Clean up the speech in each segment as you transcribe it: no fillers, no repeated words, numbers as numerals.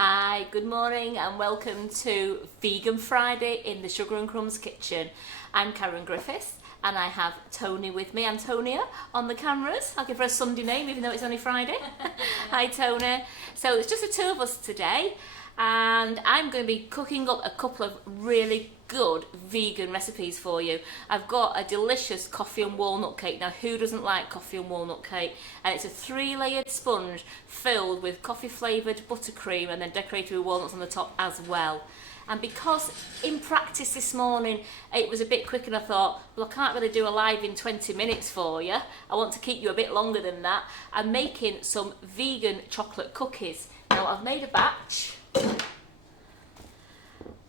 Hi, good morning and welcome to Vegan Friday in the Sugar and Crumbs kitchen. I'm Karen Griffiths and I have Tony with me, Antonia, on the cameras. I'll give her a Sunday name even though it's only Friday. Hi Tony. So it's just the two of us today and I'm going to be cooking up a couple of really good vegan recipes for you. I've got a delicious coffee and walnut cake. Now who doesn't like coffee and walnut cake? And it's a 3-layered sponge filled with coffee flavoured buttercream and then decorated with walnuts on the top as well. And because in practice this morning it was a bit quick and I thought, well, I can't really do a live in 20 minutes for you. I want to keep you a bit longer than that. I'm making some vegan chocolate cookies. Now I've made a batch.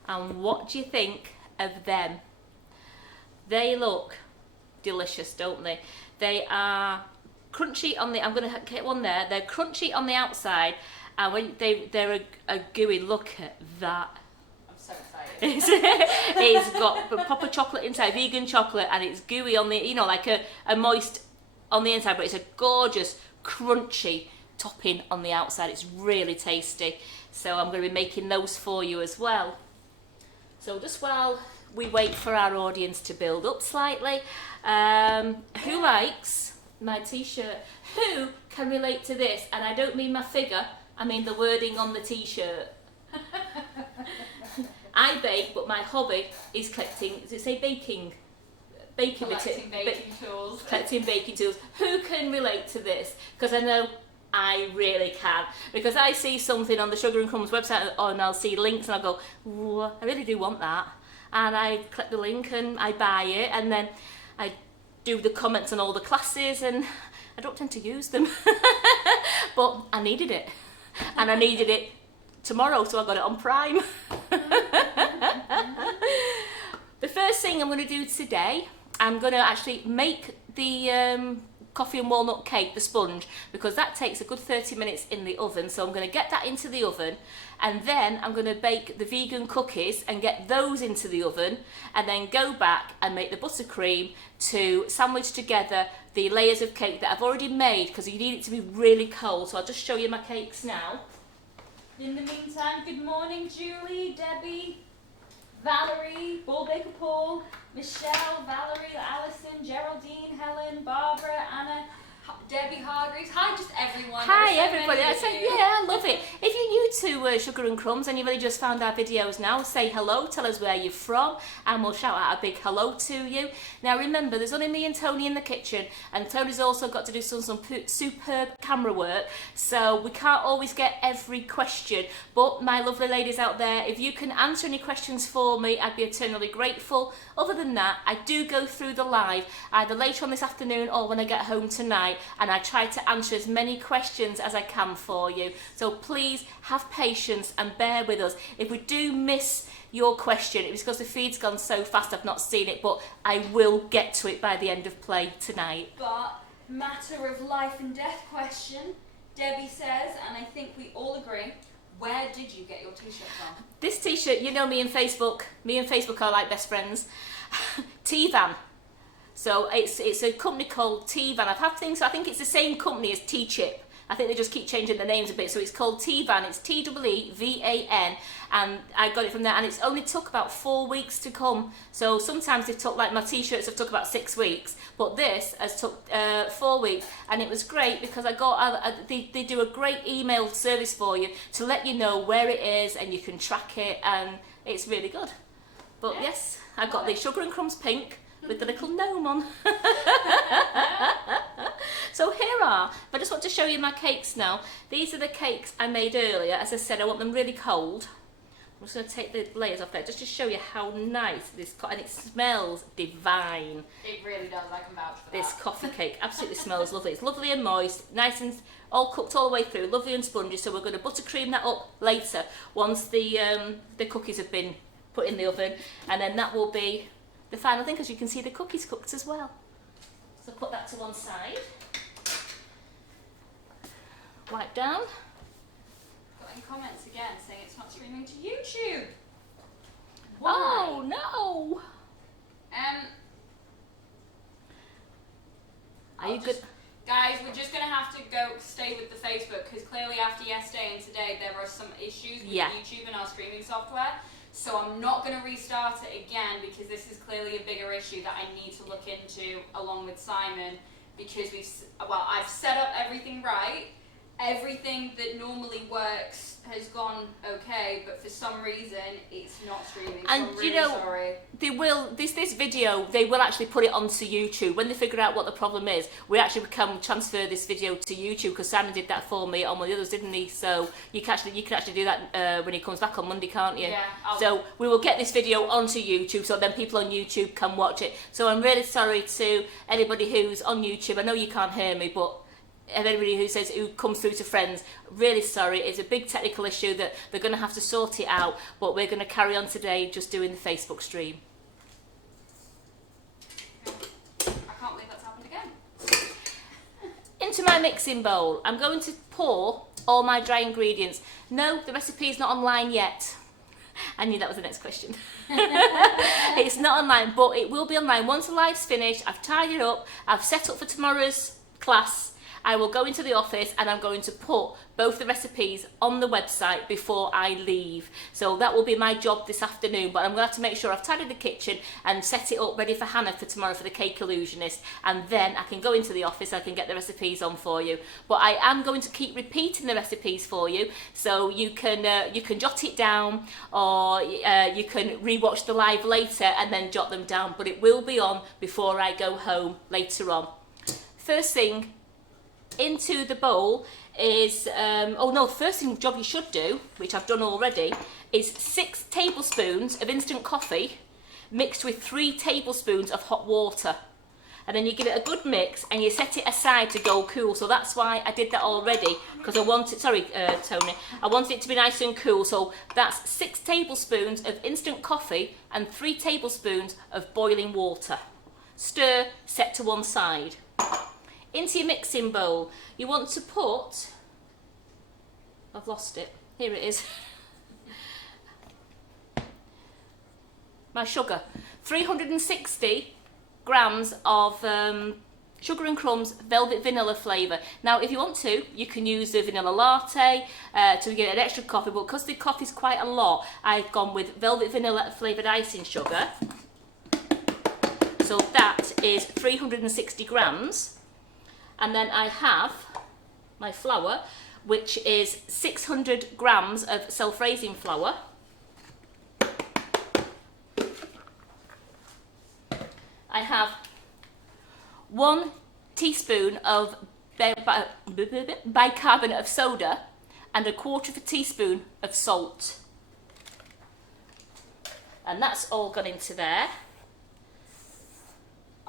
And what do you think of them? They look delicious, don't they? They are crunchy on the, I'm going to get one there. They're crunchy on the outside and when they're a gooey, look at that. So excited. It's got proper chocolate inside, vegan chocolate, and it's gooey on the, you know, like a moist on the inside, but it's a gorgeous, crunchy topping on the outside. It's really tasty. So I'm going to be making those for you as well. So just while we wait for our audience to build up slightly, who likes my t-shirt? Who can relate to this? And I don't mean my figure, I mean the wording on the t-shirt. I bake, but my hobby is collecting, does it say baking? Collecting baking tools. Collecting baking tools. Who can relate to this? Because I know I really can. Because I see something on the Sugar and Crumbs website and I'll see links and I'll go, I really do want that. And I click the link and I buy it and then I do the comments on all the classes and I don't tend to use them. But I needed it. And I needed it tomorrow, so I got it on Prime. The first thing I'm going to do today, I'm going to actually make the coffee and walnut cake, the sponge, because that takes a good 30 minutes in the oven. So I'm going to get that into the oven and then I'm going to bake the vegan cookies and get those into the oven and then go back and make the buttercream to sandwich together the layers of cake that I've already made because you need it to be really cold. So I'll just show you my cakes now. In the meantime, good morning, Julie, Debbie, Valerie, Bull Baker Paul, Michelle, Valerie, Alison, Geraldine, Helen, Barbara, Anna, Debbie Hargreaves. Hi, just everyone. Hi everybody. I said, yeah, I love it. If you're new to Sugar and Crumbs and you've only just found our videos now, say hello, tell us where you're from, and we'll shout out a big hello to you. Now remember, there's only me and Tony in the kitchen, and Tony's also got to do some superb camera work, so we can't always get every question. But my lovely ladies out there, if you can answer any questions for me, I'd be eternally grateful. Other than that, I do go through the live either later on this afternoon or when I get home tonight, and I try to answer as many questions as I can for you. So please have patience and bear with us. If we do miss your question, it was because the feed's gone so fast I've not seen it, but I will get to it by the end of play tonight. But matter of life and death question, Debbie says, and I think we all agree, where did you get your t-shirt from? This t-shirt, you know me and Facebook are like best friends. T-Van. So it's a company called T-Van. I've had things, I think it's the same company as T-Chip. I think they just keep changing the names a bit. So it's called T-Van. It's T-E-E-V-A-N. And I got it from there. And it's only took about 4 weeks to come. So sometimes they've took, like my t-shirts have took about 6 weeks. But this has took 4 weeks. And it was great because I got, they do a great email service for you to let you know where it is and you can track it. And it's really good. But yes, I've got the Sugar and Crumbs pink with the little gnome on. So here are, I just want to show you my cakes now. These are the cakes I made earlier. As I said, I want them really cold. I'm just going to take the layers off there just to show you how nice this, and it smells divine. It really does, I can vouch for that. This coffee cake absolutely smells lovely. It's lovely and moist, nice and all cooked all the way through, lovely and spongy. So we're going to buttercream that up later once the cookies have been put in the oven, and then that will be the final thing because you can see the cookies cooked as well. So put that to one side. Wipe down. Got any comments again saying it's not streaming to YouTube? Why? Oh no! Are you good? Guys, we're just going to have to stay with the Facebook because clearly after yesterday and today there are some issues with YouTube and our streaming software. So I'm not going to restart it again because this is clearly a bigger issue that I need to look into along with Simon, because I've set up everything right. Everything that normally works has gone okay, but for some reason it's not streaming. So and I'm really you know, sorry. they will this video. They will actually put it onto YouTube when they figure out what the problem is. We actually can transfer this video to YouTube because Simon did that for me on one of the others, didn't he? So you can actually do that when he comes back on Monday, can't you? Yeah. So we will get this video onto YouTube, so then people on YouTube can watch it. So I'm really sorry to anybody who's on YouTube. I know you can't hear me, but everybody who comes through to friends, really sorry. It's a big technical issue that they're going to have to sort it out, but we're going to carry on today just doing the Facebook stream. I can't believe that's happened again. Into my mixing bowl, I'm going to pour all my dry ingredients. No, the recipe's not online yet. I knew that was the next question. It's not online, but it will be online once the live's finished. I've tied it up, I've set up for tomorrow's class. I will go into the office and I'm going to put both the recipes on the website before I leave. So that will be my job this afternoon, but I'm going to have to make sure I've tidied the kitchen and set it up ready for Hannah for tomorrow for the Cake Illusionist, and then I can go into the office, I can get the recipes on for you. But I am going to keep repeating the recipes for you, so you can jot it down, or you can rewatch the live later and then jot them down, but it will be on before I go home later on. First thing into the bowl is, the first thing job you should do, which I've done already, is 6 tablespoons of instant coffee mixed with 3 tablespoons of hot water. And then you give it a good mix and you set it aside to go cool. So that's why I did that already, because I wanted, Tony, I wanted it to be nice and cool. So that's 6 tablespoons of instant coffee and 3 tablespoons of boiling water. Stir, set to one side. Into your mixing bowl, you want to put, I've lost it, here it is, my sugar, 360 grams of Sugar and Crumbs velvet vanilla flavour. Now if you want to, you can use the vanilla latte to get an extra coffee, but because the coffee's quite a lot, I've gone with velvet vanilla flavoured icing sugar. So that is 360 grams. And then I have my flour, which is 600 grams of self-raising flour. I have 1 teaspoon of bicarbonate of soda and 1/4 teaspoon of salt. And that's all gone into there.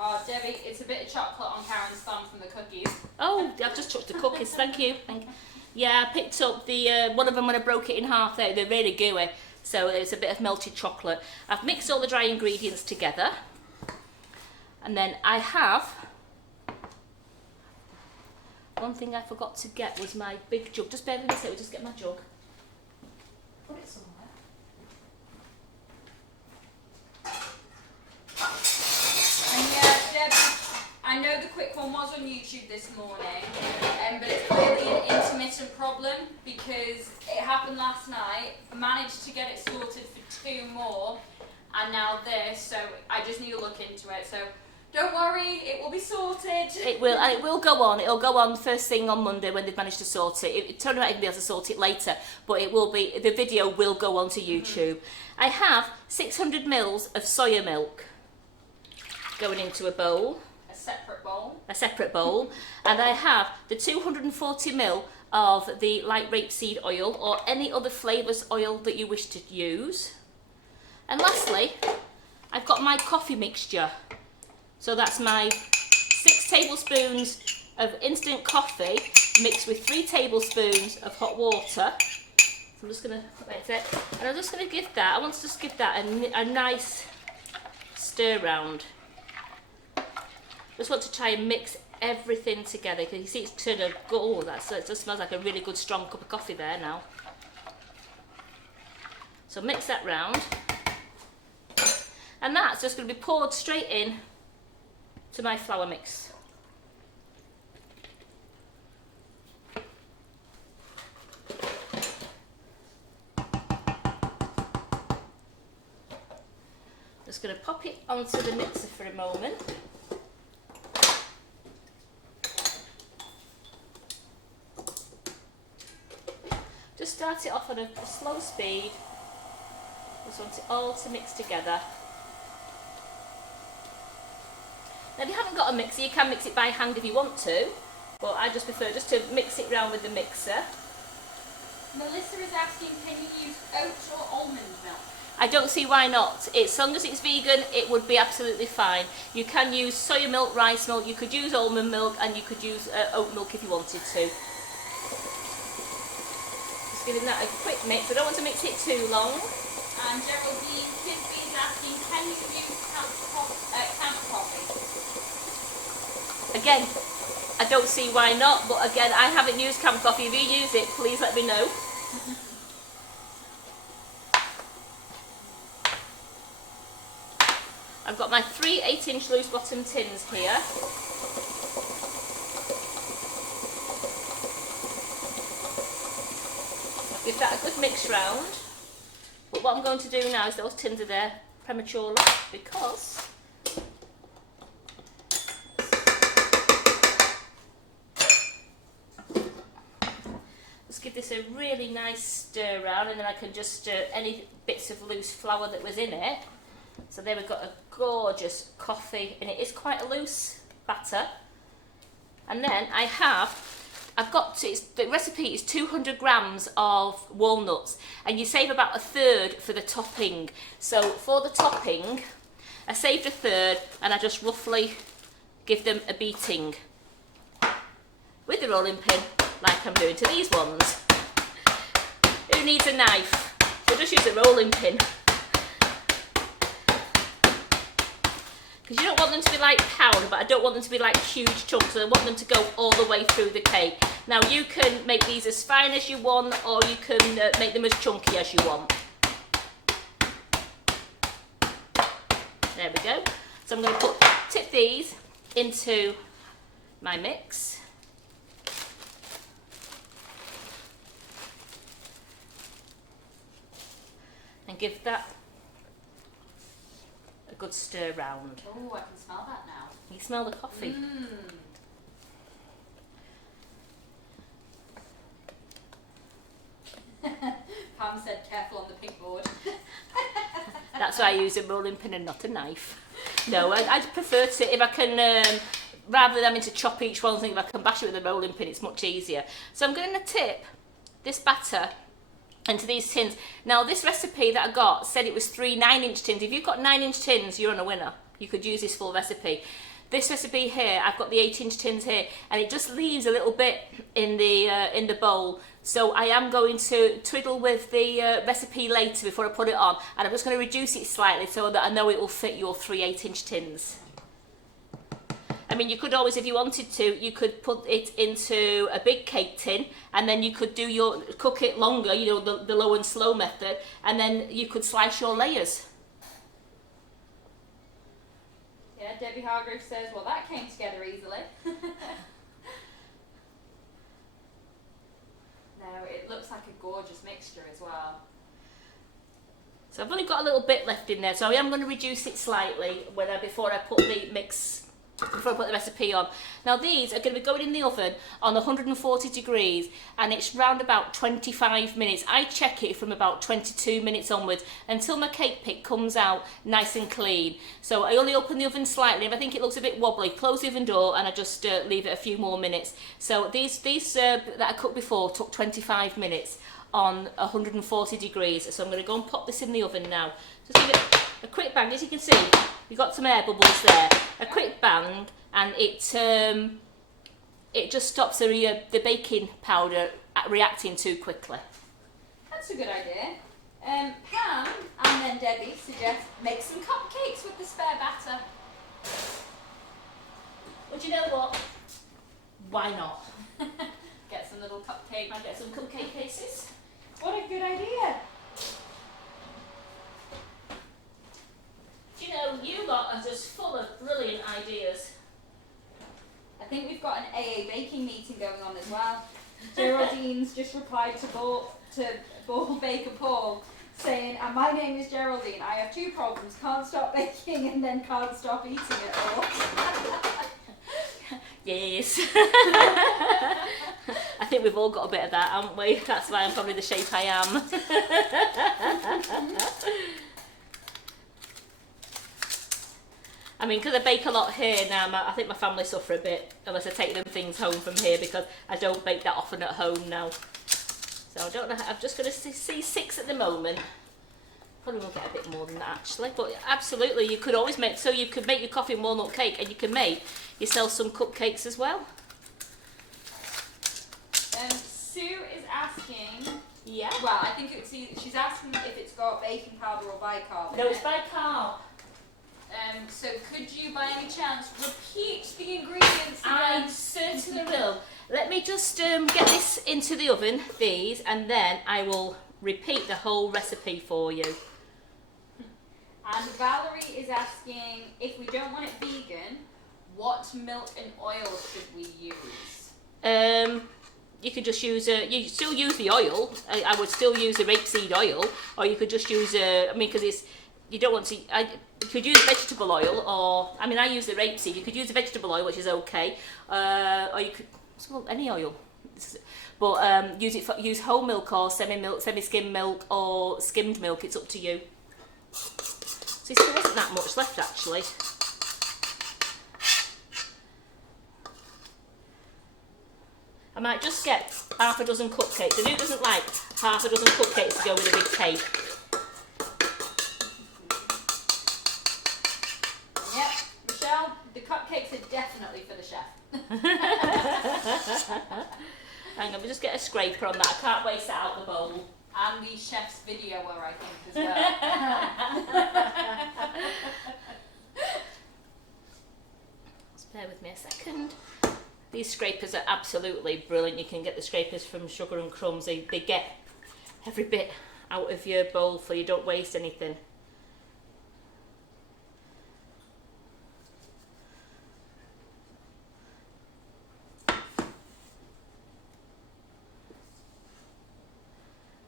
Oh, Debbie, it's a bit of chocolate on Karen's thumb from the cookies. Oh, I've just chucked the cookies, thank you. Yeah, I picked up the one of them when I broke it in half there. They're really gooey, so it's a bit of melted chocolate. I've mixed all the dry ingredients together. And then I have, one thing I forgot to get was my big jug. Just bear with me a second, just get my jug. Put it somewhere. I know the quick one was on YouTube this morning, but it's clearly an intermittent problem because it happened last night. Managed to get it sorted for 2 more, and now this. So I just need to look into it. So don't worry, it will be sorted. It will, and it will go on. It'll go on first thing on Monday when they've managed to sort it. Tony might even be able to sort it later, but it will be. The video will go on to YouTube. I have 600 mils of soya milk going into a bowl. A separate bowl. And I have the 240 ml of the light rapeseed oil or any other flavours oil that you wish to use. And lastly, I've got my coffee mixture. So that's my 6 tablespoons of instant coffee mixed with 3 tablespoons of hot water. So I'm just going to mix it. And I'm just going to give that, I want to just give that a nice stir round. Just want to try and mix everything together because you see it's turned a gold. So it just smells like a really good strong cup of coffee there now. So mix that round, and that's just going to be poured straight in to my flour mix. Just going to pop it onto the mixer for a moment. Just start it off on a slow speed. Just want it all to mix together. Now if you haven't got a mixer, you can mix it by hand if you want to, but I just prefer just to mix it round with the mixer. Melissa is asking, can you use oat or almond milk? I don't see why not. As long as it's vegan, it would be absolutely fine. You can use soya milk, rice milk, you could use almond milk, and you could use oat milk if you wanted to. Just giving that a quick mix. I don't want to mix it too long. And Geraldine Kisby is asking, can you use camp coffee? Again, I don't see why not, but again, I haven't used camp coffee. If you use it, please let me know. I've got my 3 8-inch loose bottom tins here. I'll give that a good mix round. But what I'm going to do now is those tins are there prematurely because just give this a really nice stir round, and then I can just stir any bits of loose flour that was in it. So there we've got a gorgeous coffee, and it is quite a loose batter. And then the recipe is 200 grams of walnuts, and you save about 1/3 for the topping. So for the topping, I saved 1/3, and I just roughly give them a beating with the rolling pin, like I'm doing to these ones. Who needs a knife? We'll just use a rolling pin. Because you don't want them to be like powder, but I don't want them to be like huge chunks. I want them to go all the way through the cake. Now you can make these as fine as you want, or you can make them as chunky as you want. There we go. So I'm going to tip these into my mix. And give that a good stir round. Oh, I can smell that now. You smell the coffee. Pam said careful on the pink board. That's why I use a rolling pin and not a knife. No, I prefer to, if I can, rather than having to chop each one, I think if I can bash it with a rolling pin, it's much easier. So I'm going to tip this batter into these tins. Now this recipe that I got said it was 3 9-inch tins. If you've got 9-inch tins, you're on a winner. You could use this full recipe. This recipe here, I've got the 8-inch tins here, and it just leaves a little bit in the bowl. So I am going to twiddle with the recipe later before I put it on, and I'm just going to reduce it slightly so that I know it will fit your 3 8-inch tins. I mean, you could always, if you wanted to, you could put it into a big cake tin, and then you could cook it longer, you know, the low and slow method, and then you could slice your layers. Yeah, Debbie Hargrove says, well, that came together easily. No, it looks like a gorgeous mixture as well. So I've only got a little bit left in there, so I am going to reduce it slightly before I put the recipe on. Now these are going to be going in the oven on 140 degrees, and it's round about 25 minutes. I check it from about 22 minutes onwards until my cake pick comes out nice and clean. So I only open the oven slightly. If I think it looks a bit wobbly, close the oven door, and I just leave it a few more minutes. So these that I cooked before took 25 minutes on 140 degrees. So I'm going to go and pop this in the oven now. Just give it a quick bang. As you can see, you've got some air bubbles there. A quick bang, and it just stops the baking powder reacting too quickly. That's a good idea. Pam and then Debbie suggest make some cupcakes with the spare batter. Well, do you know what? Why not? Get some little cupcakes. I'll get some cupcake cases. What a good idea. Do you know, you lot are just full of brilliant ideas. I think we've got an AA baking meeting going on as well. Geraldine's just replied to Ball Baker Paul saying, and my name is Geraldine. I have two problems: can't stop baking and then can't stop eating it all. Yes. I think we've all got a bit of that, haven't we? That's why I'm probably the shape I am. I mean, because I bake a lot here now, I think my family suffer a bit unless I take them things home from here, because I don't bake that often at home now. So I don't know, I'm just going to see 6 at the moment. Probably will get a bit more than that actually, but absolutely you could always make, so you could make your coffee and walnut cake, and you can make yourself some cupcakes as well. Sue is asking, Yeah. well, I think she's asking if it's got baking powder or bicarb. No, it's bicarb. So could you by any chance repeat the ingredients again? I certainly will. Let me just get this into the oven, these, and then I will repeat the whole recipe for you. And Valerie is asking, if we don't want it vegan, what milk and oil should we use? You could just use you still use the oil. I would still use the rapeseed oil, or you could just use I mean, because it's, you don't want to. You could use vegetable oil, or I mean, I use the rapeseed. You could use the vegetable oil, which is okay, or you could, well, any oil. But use whole milk or semi-skimmed milk or skimmed milk. It's up to you. See, there wasn't that much left actually. I might just get half a dozen cupcakes. And who doesn't like half a dozen cupcakes to go with a big cake? Yep, Michelle, the cupcakes are definitely for the chef. Hang on, we just get a scraper on that. I can't waste that out the bowl. And the chef's videoer, I think, as well. Just bear with me a second. These scrapers are absolutely brilliant. You can get the scrapers from Sugar and Crumbs. They get every bit out of your bowl so you don't waste anything.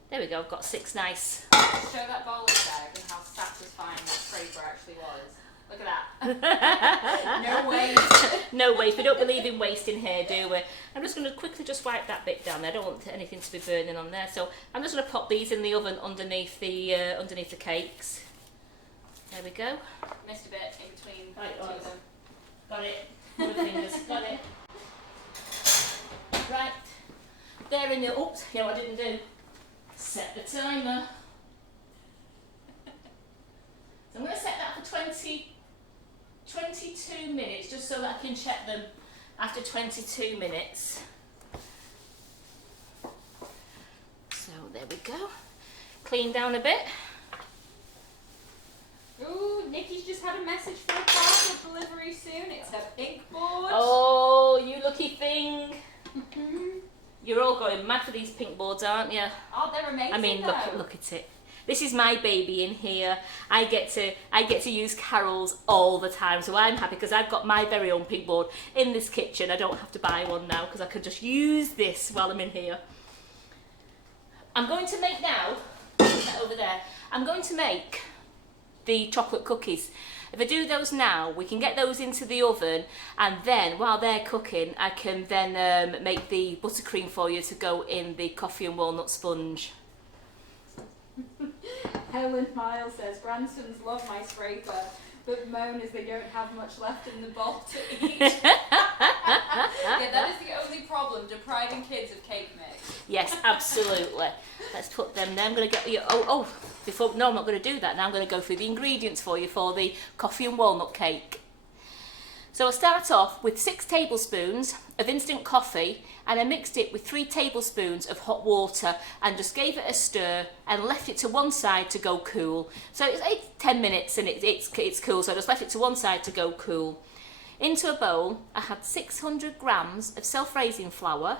There we go, I've got 6 nice. Show that bowl there and how satisfying that scraper actually was. Look at that. No waste. No waste. We don't believe in wasting here, do we? I'm just going to quickly just wipe that bit down there. I don't want anything to be burning on there. So I'm just going to pop these in the oven underneath the cakes. There we go. Missed a bit in between Right, the two of them. Got it. With fingers. Got it. Right. They're in the... Oops, you know what I didn't do? Set the timer. So I'm going to set that for 22 minutes, just so that I can check them after 22 minutes. So there we go. Clean down a bit. Ooh, Nikki's just had a message for a parcel delivery soon. It's her pink board. Oh, you lucky thing. You're all going mad for these pink boards, aren't you? Oh, they're amazing. I mean, though. look at it. This is my baby in here. I get to use Carol's all the time, so I'm happy because I've got my very own pink board in this kitchen. I don't have to buy one now because I can just use this while I'm in here. I'm going to make now, put that over there, I'm going to make the chocolate cookies. If I do those now, we can get those into the oven, and then while they're cooking, I can then make the buttercream for you to go in the coffee and walnut sponge. Helen Miles says, grandsons love my scraper, but moan as they don't have much left in the bowl to eat. Yeah, that is the only problem, depriving kids of cake mix. Yes, absolutely. Let's put them there. I'm going to get you... No, I'm not going to do that. Now I'm going to go through the ingredients for you for the coffee and walnut cake. So I'll start off with 6 tablespoons of instant coffee, and I mixed it with 3 tablespoons of hot water and just gave it a stir and left it to one side to go cool. So it's 10 minutes and it's cool, so I just left it to one side to go cool. Into a bowl, I had 600 grams of self-raising flour,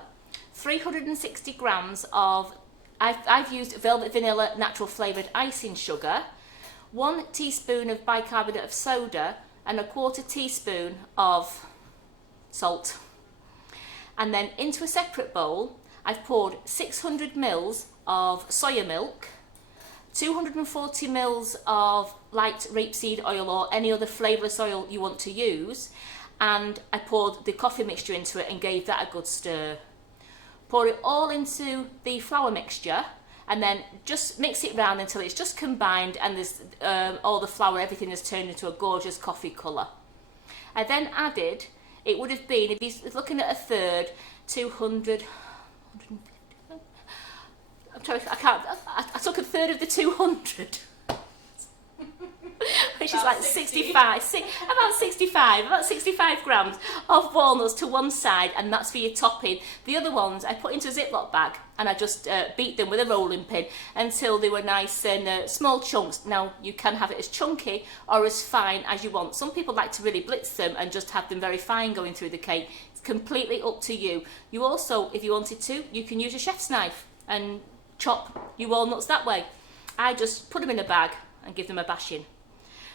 360 grams of, I've used velvet vanilla natural flavoured icing sugar, 1 teaspoon of bicarbonate of soda, and a 1/4 teaspoon of salt. And then into a separate bowl, I've poured 600 mils of soya milk, 240 mils of light rapeseed oil or any other flavourless oil you want to use, and I poured the coffee mixture into it and gave that a good stir. Pour it all into the flour mixture and then just mix it round until it's just combined and there's all the flour, everything has turned into a gorgeous coffee colour. I then added, it would have been, if you're looking at a third, 200, 150, I'm sorry, I took a third of the 200. Which is like 65 grams of walnuts to one side, and that's for your topping. The other ones I put into a Ziploc bag and I just beat them with a rolling pin until they were nice and small chunks. Now you can have it as chunky or as fine as you want. Some people like to really blitz them and just have them very fine going through the cake. It's completely up to you. You also, if you wanted to, you can use a chef's knife and chop your walnuts that way. I just put them in a bag and give them a bashing.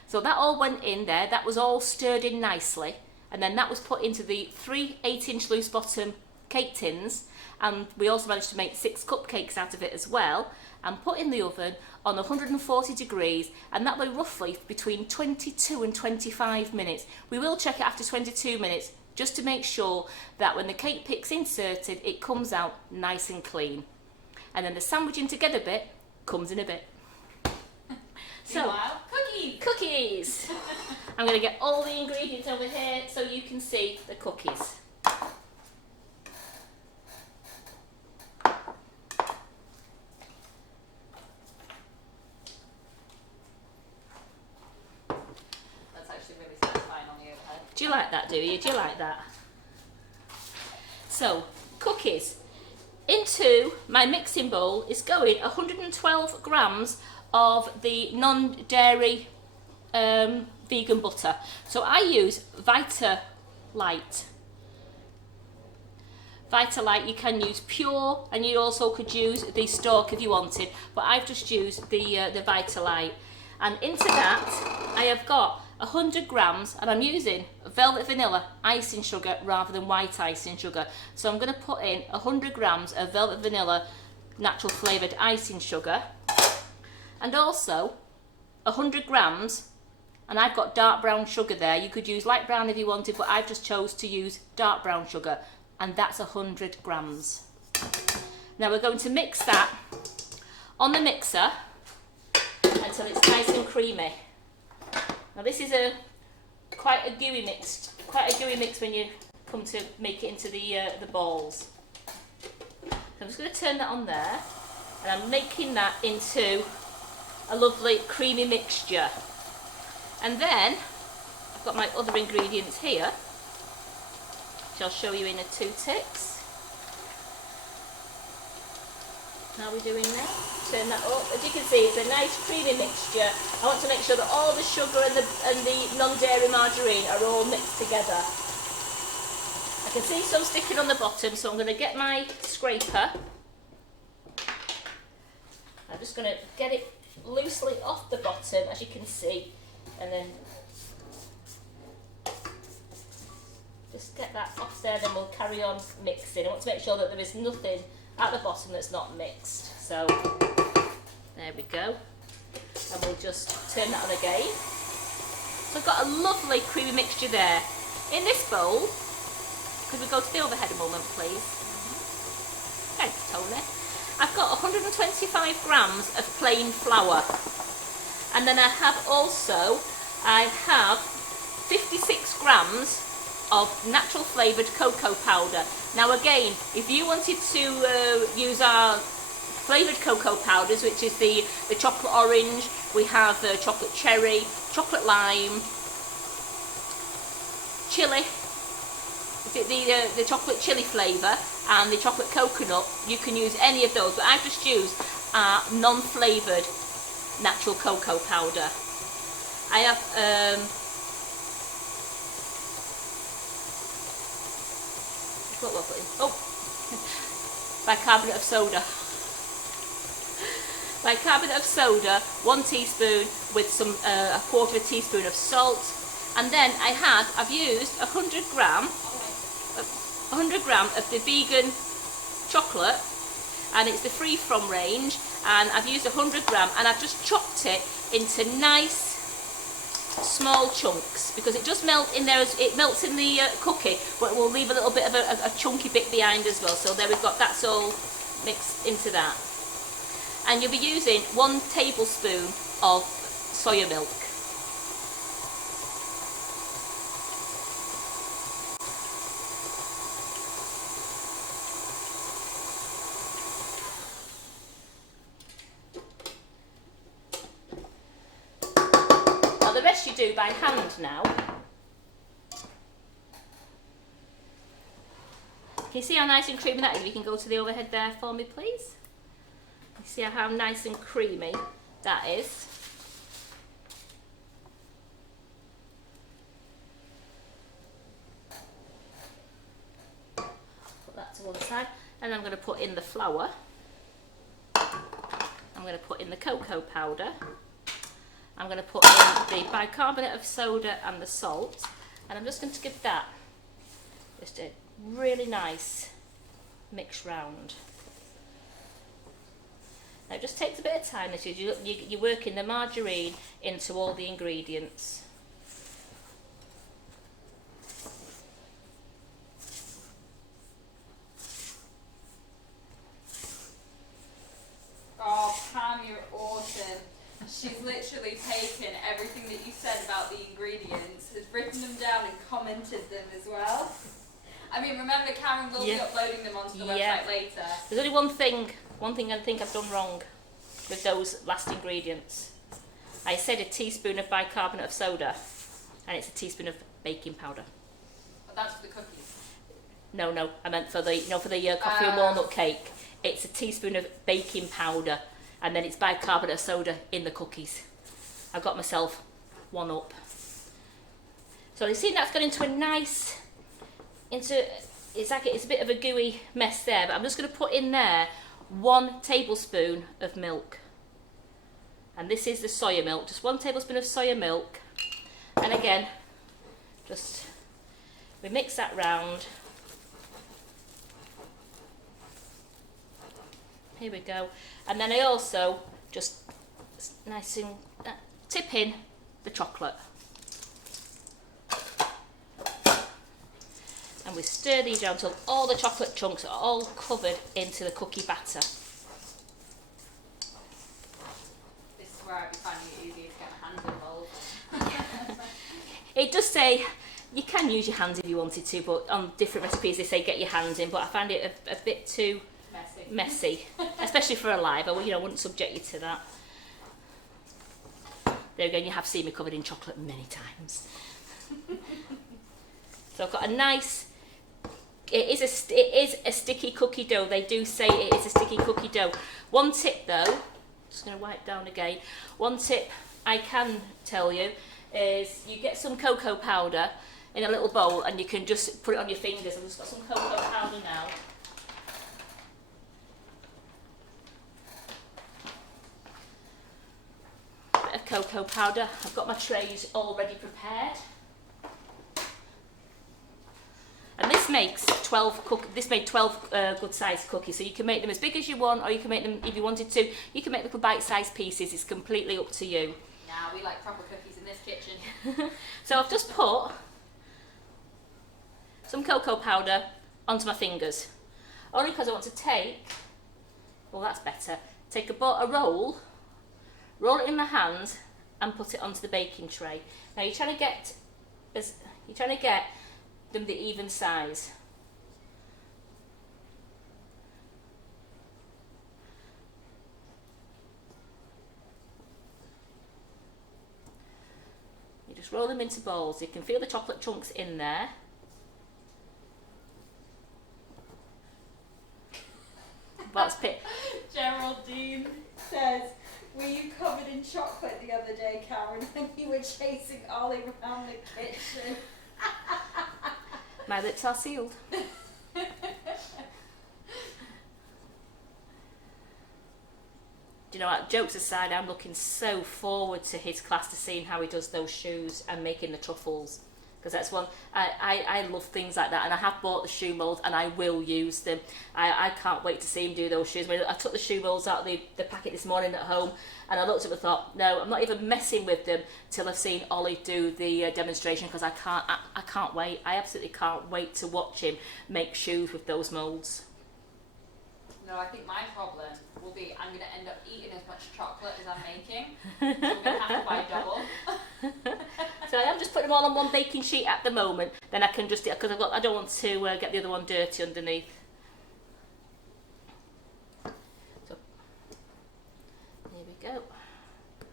So that all went in there, that was all stirred in nicely, and then that was put into the 3 8-inch loose bottom cake tins, and we also managed to make 6 cupcakes out of it as well, and put in the oven on 140 degrees, and that way roughly between 22 and 25 minutes. We will check it after 22 minutes just to make sure that when the cake pick's inserted it comes out nice and clean. And then the sandwiching together bit comes in a bit. So, cookies! I'm going to get all the ingredients over here so you can see the cookies. That's actually really satisfying on your head. Do you like that, do you? Do you like that? So, cookies. Into my mixing bowl is going 112 grams of the non-dairy vegan butter. So I use Vita-Lite. Vita-Lite, you can use pure, and you also could use the stalk if you wanted, but I've just used the Vita-Lite. And into that I have got 100 grams, and I'm using velvet vanilla icing sugar rather than white icing sugar. So I'm going to put in 100 grams of velvet vanilla natural flavoured icing sugar, and also 100 grams, and I've got dark brown sugar there. You could use light brown if you wanted, but I've just chose to use dark brown sugar, and that's 100 grams. Now we're going to mix that on the mixer until it's nice and creamy. Now this is quite a gooey mix when you come to make it into the balls. So I'm just going to turn that on there, and I'm making that into a lovely creamy mixture. And then I've got my other ingredients here, which I'll show you in a 2 ticks. How are we doing there? Turn that up. As you can see, it's a nice creamy mixture. I want to make sure that all the sugar and the non-dairy margarine are all mixed together. I can see some sticking on the bottom, so I'm going to get my scraper. I'm just going to get it loosely off the bottom, as you can see, and then just get that off there, then we'll carry on mixing. I want to make sure that there is nothing at the bottom that's not mixed. So there we go, and we'll just turn that on again. So I've got a lovely creamy mixture there. In this bowl, could we go to the overhead a moment please? Thanks Tony. I've got 125 grams of plain flour, and then I have 56 grams of natural flavoured cocoa powder. Now again, if you wanted to use our flavoured cocoa powders, which is the chocolate orange, we have chocolate cherry, chocolate lime, chilli, the chocolate chilli flavour, and the chocolate coconut, you can use any of those, but I've just used non-flavoured natural cocoa powder. I have what will I put in? Oh, bicarbonate of soda. Bicarbonate of soda, 1 teaspoon with some a quarter of a teaspoon of salt, and then I've used 100 gram of the vegan chocolate, and it's the free from range, and I've used 100 gram, and I've just chopped it into nice small chunks because it just melts in there. It melts in the cookie, but we'll leave a little bit of a chunky bit behind as well. So there we've got that's all mixed into that, and you'll be using 1 tablespoon of soya milk. The rest you do by hand now. Can you see how nice and creamy that is? You can go to the overhead there for me, please. You see how nice and creamy that is. Put that to one side, and I'm going to put in the flour. I'm going to put in the cocoa powder. I'm going to put in the bicarbonate of soda and the salt, and I'm just going to give that just a really nice mix round. Now it just takes a bit of time as you're working the margarine into all the ingredients. Oh, Pam, you're awesome. She's literally taken everything that you said about the ingredients, has written them down and commented them as well. I mean, remember, Karen will be uploading them onto the website later. There's only one thing I think I've done wrong with those last ingredients. I said a teaspoon of bicarbonate of soda, and it's a teaspoon of baking powder. But that's for the cookies. No, I meant for the coffee and walnut cake. It's a teaspoon of baking powder, and then it's bicarbonate of soda in the cookies. I've got myself one up. So you see that's gone into a nice, it's a bit of a gooey mess there, but I'm just going to put in there 1 tablespoon of milk. And this is the soya milk, just 1 tablespoon of soya milk. And again, we mix that round. Here we go. And then I also just nice and tip in the chocolate. And we stir these down until all the chocolate chunks are all covered into the cookie batter. This is where I'd be finding it easier to get my hands involved. It does say you can use your hands if you wanted to, but on different recipes they say get your hands in, but I find it a bit too messy, especially for a live. I wouldn't subject you to that. There again, you have seen me covered in chocolate many times. So I've got a nice, it is a sticky cookie dough. They do say it is a sticky cookie dough. One tip though, just going to wipe down again. One tip I can tell you is you get some cocoa powder in a little bowl and you can just put it on your fingers. I've just got some cocoa powder now. Bit of cocoa powder. I've got my trays already prepared. And this makes 12 good sized cookies, so you can make them as big as you want, or you can make them, if you wanted to, you can make little bite-sized pieces. It's completely up to you. Nah, we like proper cookies in this kitchen. So I've just put some cocoa powder onto my fingers, only because I want to take, well that's better, take a roll it in my hand and put it onto the baking tray. Now you're trying to get them the even size. You just roll them into balls. You can feel the chocolate chunks in there. That's pit. Geraldine says, were you covered in chocolate the other day, Karen, when you were chasing Ollie around the kitchen? My lips are sealed. Do you know what, jokes aside, I'm looking so forward to his class, to seeing how he does those shoes and making the truffles. because that's one I love things like that, and I have bought the shoe moulds and I will use them. I can't wait to see him do those shoes. I mean, I took the shoe moulds out of the packet this morning at home, and I looked at them and thought, no, I'm not even messing with them till I've seen Ollie do the demonstration, because I can't wait. I absolutely can't wait to watch him make shoes with those moulds. No, I think my problem will be I'm going to end up eating as much chocolate as I'm making. So I'm going to have to buy double. So I'm just putting them all on one baking sheet at the moment. Then I can just, because I don't want to get the other one dirty underneath. So here we go. I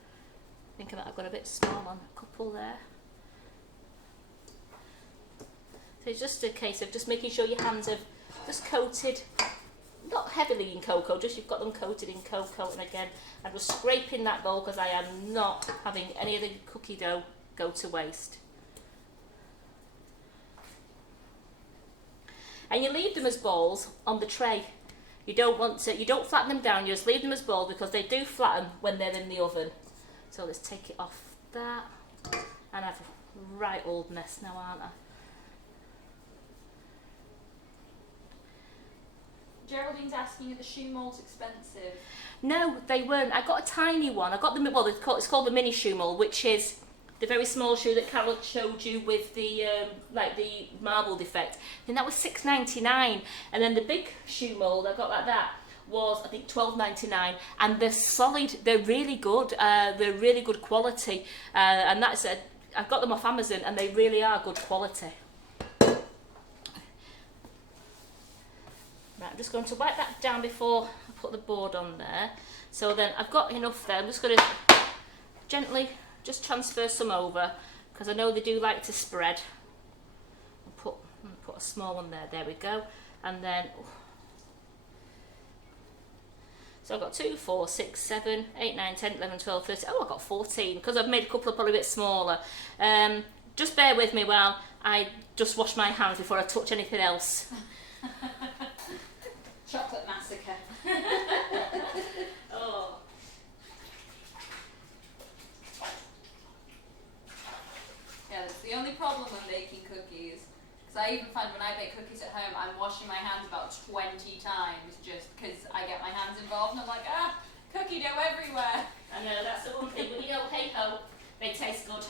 think I've got a bit small on a couple there. So it's just a case of just making sure your hands are just coated. Not heavily in cocoa, just you've got them coated in cocoa, and again I'm just scraping that bowl because I am not having any of the cookie dough go to waste. And you leave them as balls on the tray. You don't flatten them down, you just leave them as balls because they do flatten when they're in the oven. So let's take it off that, and I've a right old mess now, aren't I? Geraldine's asking, are the shoe moulds expensive? No, they weren't. I got a tiny one. I got the, well, it's called the mini shoe mould, which is the very small shoe that Carol showed you with the like the marble defect. And that was $6.99. And then the big shoe mould I got like that was, I think, $12.99. And they're solid. They're really good. They're really good quality. And that's I got them off Amazon, and they really are good quality. Right, I'm just going to wipe that down before I put the board on there. So then I've got enough there. I'm just going to gently just transfer some over, because I know they do like to spread. I'll put a small one there. There we go. And then, so I've got 2, 4, 6, 7, 8, 9, 10, 11, 12, 13. Oh, I've got 14, because I've made a couple of probably a bit smaller. Just bear with me while I just wash my hands before I touch anything else. Chocolate massacre. Oh. Yeah, that's the only problem when baking cookies. Because I even find when I bake cookies at home, I'm washing my hands about 20 times just because I get my hands involved and I'm like, cookie dough everywhere. I know, that's the one thing, but hey ho, they taste good.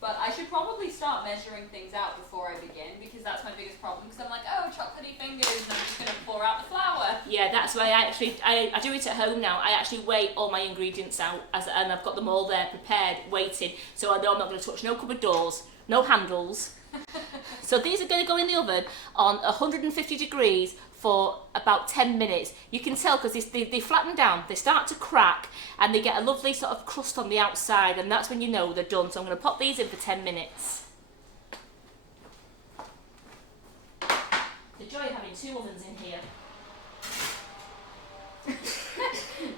But I should probably start measuring things out before I begin, because that's my biggest problem. Because I'm like, oh, chocolatey fingers, and I'm just going to pour out the flour. Yeah, that's why I do it at home now. I actually weigh all my ingredients out, and I've got them all there prepared, waiting. So I know I'm not going to touch no cupboard doors, no handles. So these are going to go in the oven on 150 degrees for about 10 minutes. You can tell because they flatten down, they start to crack, and they get a lovely sort of crust on the outside, and that's when you know they're done. So I'm going to pop these in for 10 minutes. The joy of having 2 ovens in here.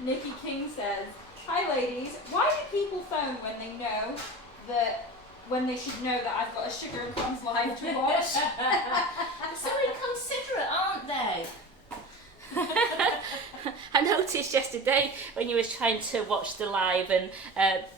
Nikki King says, hi ladies, why do people phone when they should know that I've got a Sugar and Crumbs live to watch? They're so inconsiderate, aren't they? I noticed yesterday when you were trying to watch the live, and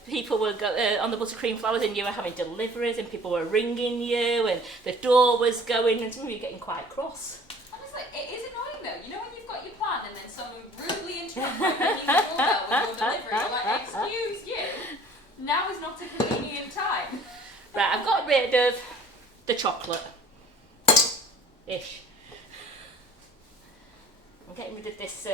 people were on the buttercream flowers, and you were having deliveries, and people were ringing you, and the door was going, and some of you were getting quite cross. Honestly, it is annoying though. You know when you've got your plan and then someone rudely interrupts by ringing the doorbell with your delivery, you're like, excuse you, now is not a convenient time. Right, I've got rid of the chocolate. Ish. I'm getting rid of this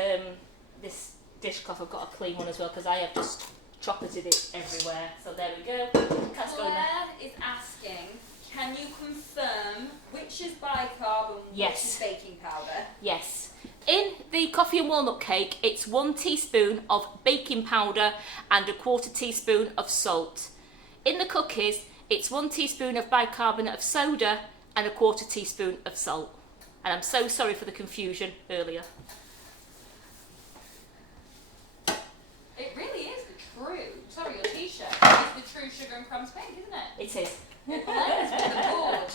this dishcloth. I've got a clean one as well because I have just chocolated it everywhere. So there we go. Claire is asking, can you confirm which is bicarb and which is baking powder? Yes. In the coffee and walnut cake, it's 1 teaspoon of baking powder and a 1/4 teaspoon of salt. In the cookies, it's 1 teaspoon of bicarbonate of soda and a 1/4 teaspoon of salt. And I'm so sorry for the confusion earlier. It really is the true, sorry, your t-shirt is the true Sugar and Crumbs pink, isn't it? It is. It blends with the board.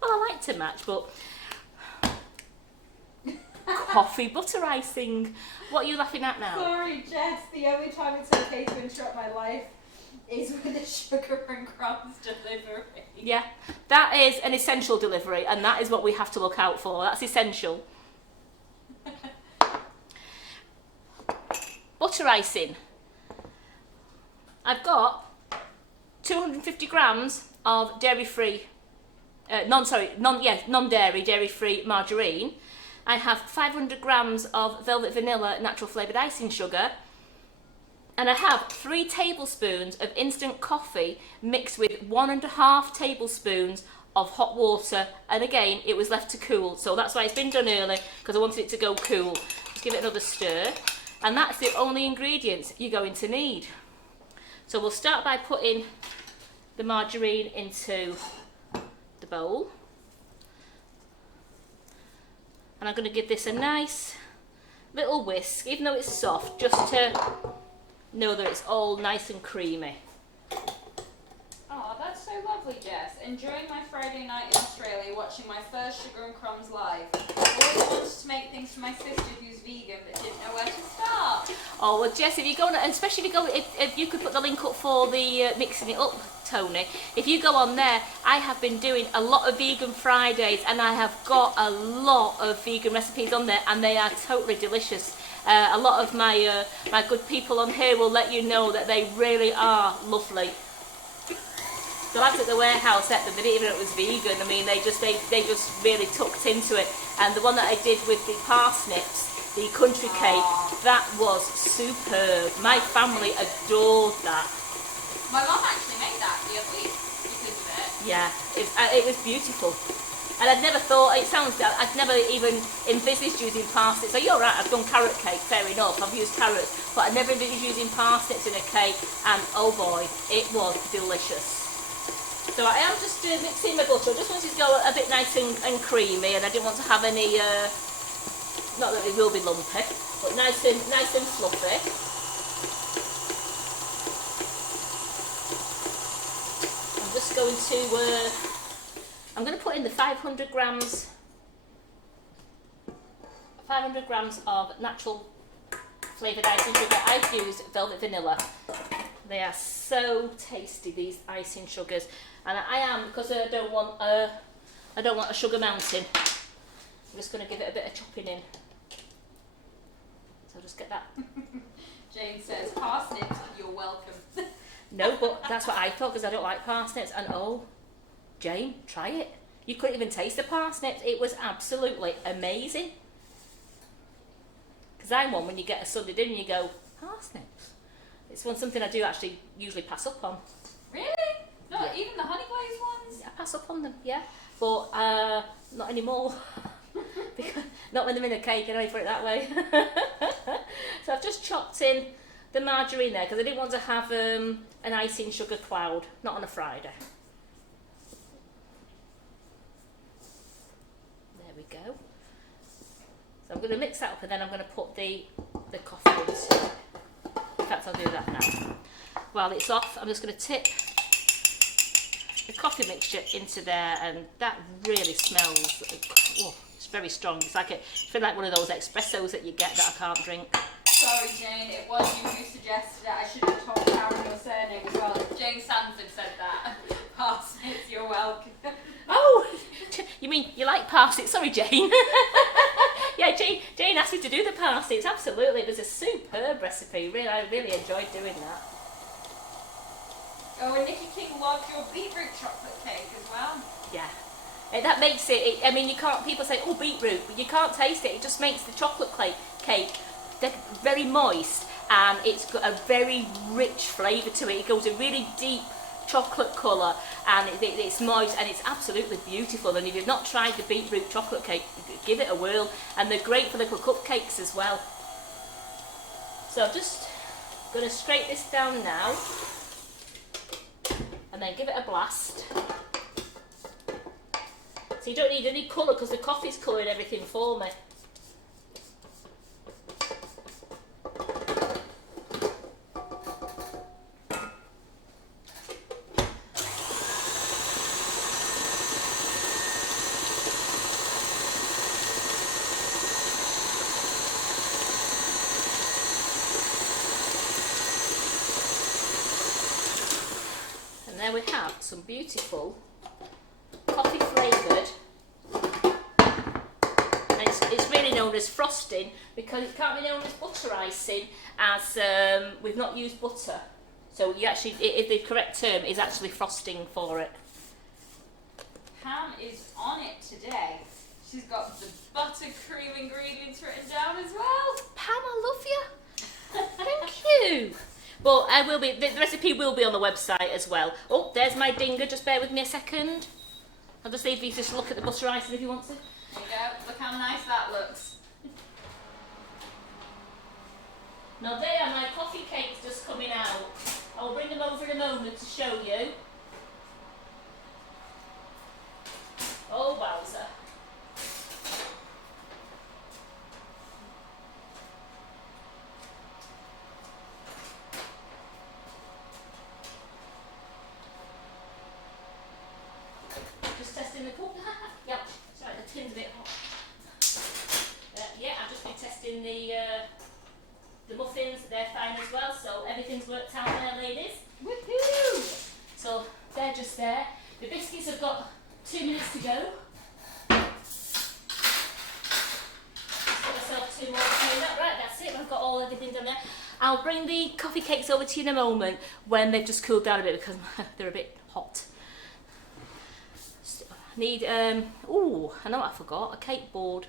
Well, I like to match, but coffee butter icing. What are you laughing at now? Sorry, Jess, the only time it's okay to interrupt my life is with a Sugar and Crumbs delivery. Yeah, that is an essential delivery, and that is what we have to look out for. That's essential. Butter icing. I've got 250 grams of dairy-free, non-dairy, dairy-free margarine. I have 500 grams of velvet vanilla natural flavoured icing sugar. And I have 3 tablespoons of instant coffee mixed with 1.5 tablespoons of hot water. And again, it was left to cool. So that's why it's been done early, because I wanted it to go cool. Just give it another stir. And that's the only ingredients you're going to need. So we'll start by putting the margarine into the bowl. And I'm going to give this a nice little whisk, even though it's soft, just to know that it's all nice and creamy. Oh, that's so lovely, Jess. Enjoying my Friday night in Australia, watching my first Sugar and Crumbs live. Always wanted to make things for my sister who's vegan, but didn't know where to start. Oh, well, Jess, if you go on, especially if you could put the link up for the mixing it up, Tony. If you go on there, I have been doing a lot of vegan Fridays, and I have got a lot of vegan recipes on there, and they are totally delicious. A lot of my good people on here will let you know that they really are lovely. The lads at the warehouse ate them, they didn't even know it was vegan. I mean, they just really tucked into it. And the one that I did with the parsnips, the country cake, that was superb. My family adored that. My mum actually made that the other week because of it. Yeah, it was beautiful. And I'd never thought, I'd never even envisaged using parsnips. So you're right, I've done carrot cake, fair enough, I've used carrots, but I never envisaged using parsnips in a cake, and oh boy, it was delicious. So I am just mixing my butter. I just wanted to go a bit nice and creamy, and I didn't want to have any, not that it will be lumpy, but nice and fluffy. I'm just going to, I'm going to put in the 500 grams of natural flavoured icing sugar. I've used velvet vanilla. They are so tasty, these icing sugars, and I am, because I don't want a sugar mountain. I'm just going to give it a bit of chopping in. So I'll just get that. Jane says, parsnips, you're welcome. No, but that's what I thought, because I don't like parsnips. And oh, Jane, try it. You couldn't even taste the parsnips. It was absolutely amazing. Because I'm one, when you get a Sunday dinner, you go, parsnips. It's something I do actually usually pass up on. Really? Not even the honey glazed ones? I pass up on them, yeah. But not anymore. Because, not when they're in a cake, I don't put it that way. So I've just chopped in the margarine there, because I didn't want to have an icing sugar cloud, not on a Friday. There we go. So I'm going to mix that up, and then I'm going to put the coffee into it. In fact, I'll do that now. While it's off, I'm just going to tip the coffee mixture into there, and that really smells, oh, it's very strong. It's like one of those espressos that you get that I can't drink. Sorry, Jane, it was you who suggested it. I should have told Karen your surname as well. Jane Sanford said that. Parsnips, you're welcome. Oh, you mean you like parsnips? Sorry, Jane. Yeah, Jane asked me to do the parsnips. Absolutely, it was a superb recipe. Really, I really enjoyed doing that. Oh, and Nikki King loved your beetroot chocolate cake as well. Yeah, that makes it. I mean, you can't. People say, "Oh, beetroot," but you can't taste it. It just makes the chocolate cake very moist, and it's got a very rich flavour to it. It goes a really deep chocolate colour, and it's moist, and it's absolutely beautiful. And if you've not tried the beetroot chocolate cake, give it a whirl. And they're great for little cupcakes as well. So I'm just going to scrape this down now, and then give it a blast. So you don't need any colour, because the coffee's colouring everything for me. there we have some beautiful coffee flavoured. It's really known as frosting because it can't be known as butter icing as we've not used butter. So you actually, the correct term is actually frosting for it. Pam is on it today. She's got the buttercream ingredients written down as well. Pam, I love you. Thank you. But I will be. The recipe will be on the website as well. Oh, there's my dinger. Just bear with me a second. I'll just leave you to just look at the butter icing if you want to. There you go. Look how nice that looks. Now they are my coffee cakes just coming out. I'll bring them over in a moment to show you. Oh, wowzer. Just testing the cup. Yep, sorry, the tin's a bit hot. Yeah, I've just been testing the muffins. They're fine as well, so everything's worked out there, ladies. Woohoo! So they're just there. The biscuits have got 2 minutes to go. Just got myself 2 more to do that. Right, that's it. I've got everything done there. I'll bring the coffee cakes over to you in a moment when they've just cooled down a bit because they're a bit hot. So, I need, ooh, I know what I forgot, a cake board.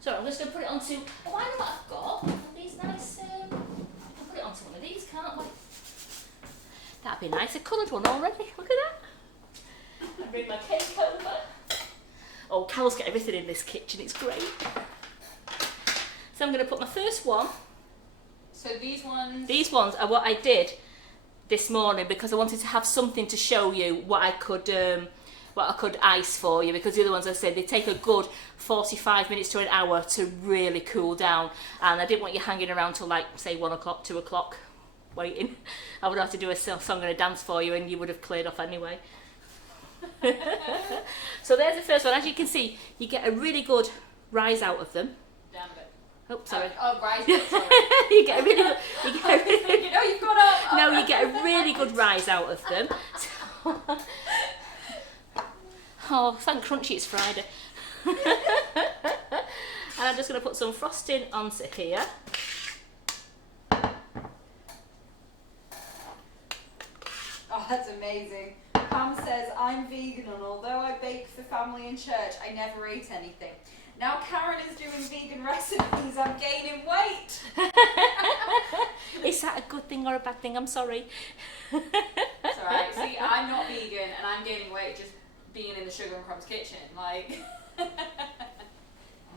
So I'm just going to put it onto, oh, I know what I've got. These nice, I can put it onto one of these, can't we? That'd be nice, a coloured one already, look at that. I bring my cake over. Oh, Carol's got everything in this kitchen, it's great. So I'm going to put my first one. So these ones? These ones are what I did this morning because I wanted to have something to show you what I could ice for you, because the other ones, I said, they take a good 45 minutes to an hour to really cool down, and I didn't want you hanging around till like say 1 o'clock, 2 o'clock waiting. I would have to do a song and a dance for you and you would have cleared off anyway. So there's the first one. As you can see, you get a really good rise out of them. Damn it. Oh, sorry. Rise, sorry. You get a really good, You know you've got up. no, you get a really good rise out of them. So, oh, thank Crunchy, it's Friday. And I'm just going to put some frosting onto here. Oh, that's amazing. Pam says, I'm vegan, and although I bake for family and church, I never ate anything. Now Karen is doing vegan recipes, I'm gaining weight. Is that a good thing or a bad thing? I'm sorry. It's alright. See, I'm not vegan and I'm gaining weight just being in the Sugar and Crumbs kitchen. Like,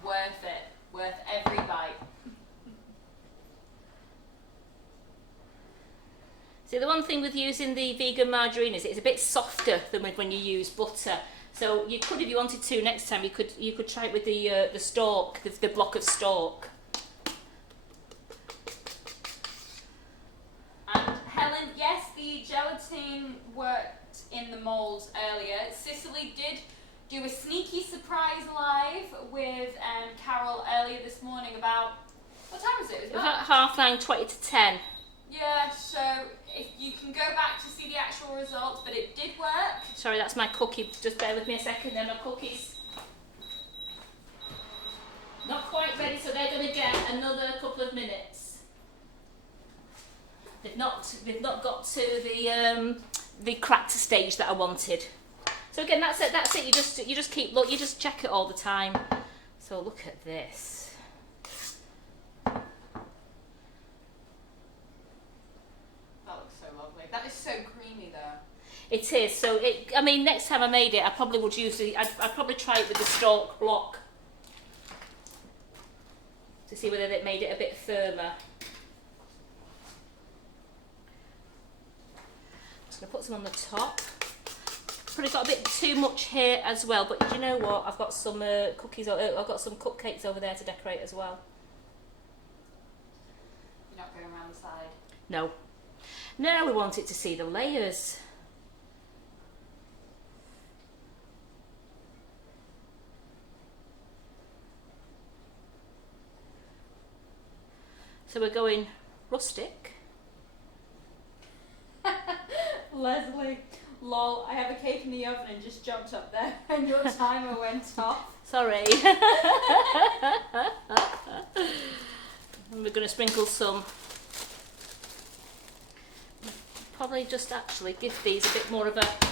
worth it. Worth every bite. See, the one thing with using the vegan margarine is it's a bit softer than when you use butter. So you could, if you wanted to, next time you could try it with the stalk, the block of stalk. And Helen, yes, the gelatin worked in the moulds earlier. Cicely did do a sneaky surprise live with Carol earlier this morning about, what time was it? It was about 9:30, 20 to 10. Yeah, so if you can go back to see the actual results, but it did work. Sorry, that's my cookie. Just bear with me a second. Then my cookies. Not quite ready, so they're going to get another couple of minutes. They've not got to the cracked stage that I wanted. So again, that's it. That's it. You just keep look. You just check it all the time. So look at this. That is so creamy though. It is. So I mean, next time I made it, I probably would use I'd probably try it with the stalk block to see whether it made it a bit firmer. Just gonna put some on the top. Probably got a bit too much here as well, but you know what? I've got some cookies. I've got some cupcakes over there to decorate as well. You're not going around the side. No. Now we want it to see the layers. So we're going rustic. Leslie, lol, I have a cake in the oven and just jumped up there and your timer went off. Sorry. And we're going to sprinkle some. Probably just actually give these a bit more of a bash.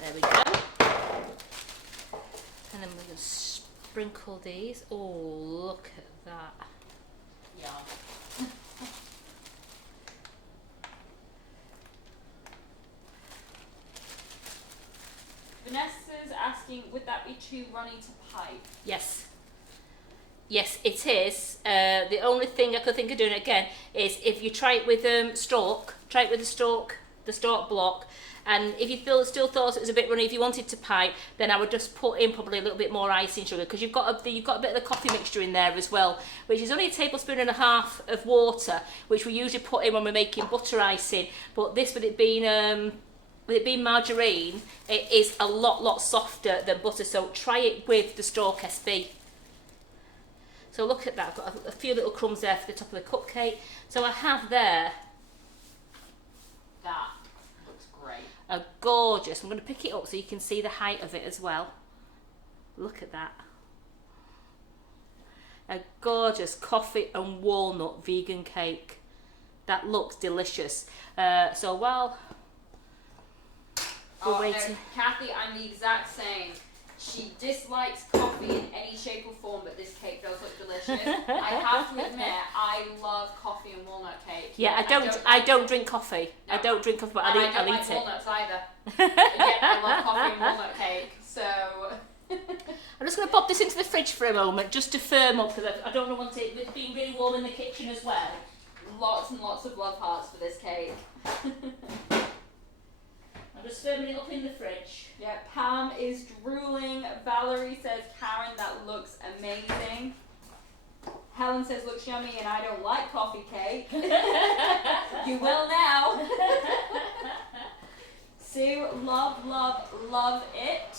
There we go. And then we're going to sprinkle these. Oh, look at that. Yum. Vanessa's asking, would that be too runny to pipe? Yes. Yes, it is. The only thing I could think of doing again is if you try it with stalk, try it with the stalk block, and if you still thought it was a bit runny, if you wanted to pipe, then I would just put in probably a little bit more icing sugar, because you've got a bit of the coffee mixture in there as well, which is only a tablespoon and a half of water, which we usually put in when we're making butter icing. But this, with it being margarine, it is a lot softer than butter. So try it with the stalk SB. So look at that, I've got a few little crumbs there for the top of the cupcake. So I have there. That looks great. A gorgeous, I'm going to pick it up so you can see the height of it as well. Look at that. A gorgeous coffee and walnut vegan cake. That looks delicious. So while we're waiting. No, Kathy, I'm the exact same. She dislikes coffee in any shape or form, but this cake does look delicious. I have to admit, I love coffee and walnut cake. Yeah, I don't drink coffee. No. I don't drink coffee, but I'll eat it. I don't like walnuts either. Again, I love coffee and walnut cake, so... I'm just going to pop this into the fridge for a moment, just to firm up, because I don't want it with being really warm in the kitchen as well. Lots and lots of love hearts for this cake. I'm just firming it up in the fridge. Yeah, Pam is drooling. Valerie says, Karen, that looks amazing. Helen says, looks yummy, and I don't like coffee cake. You will now. Sue, love it.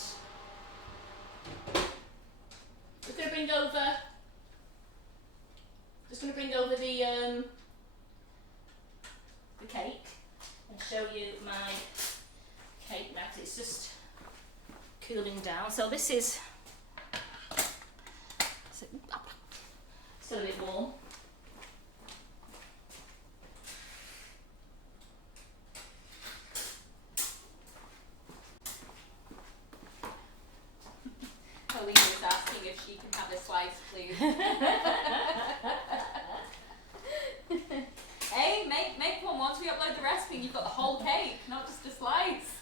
Just going to bring over the cake and show you my cake mat. It's just cooling down. So this is still a bit warm. Colleen is asking if she can have a slice, please. Hey, make one. Once we upload the recipe, you've got the whole cake, not just a slice.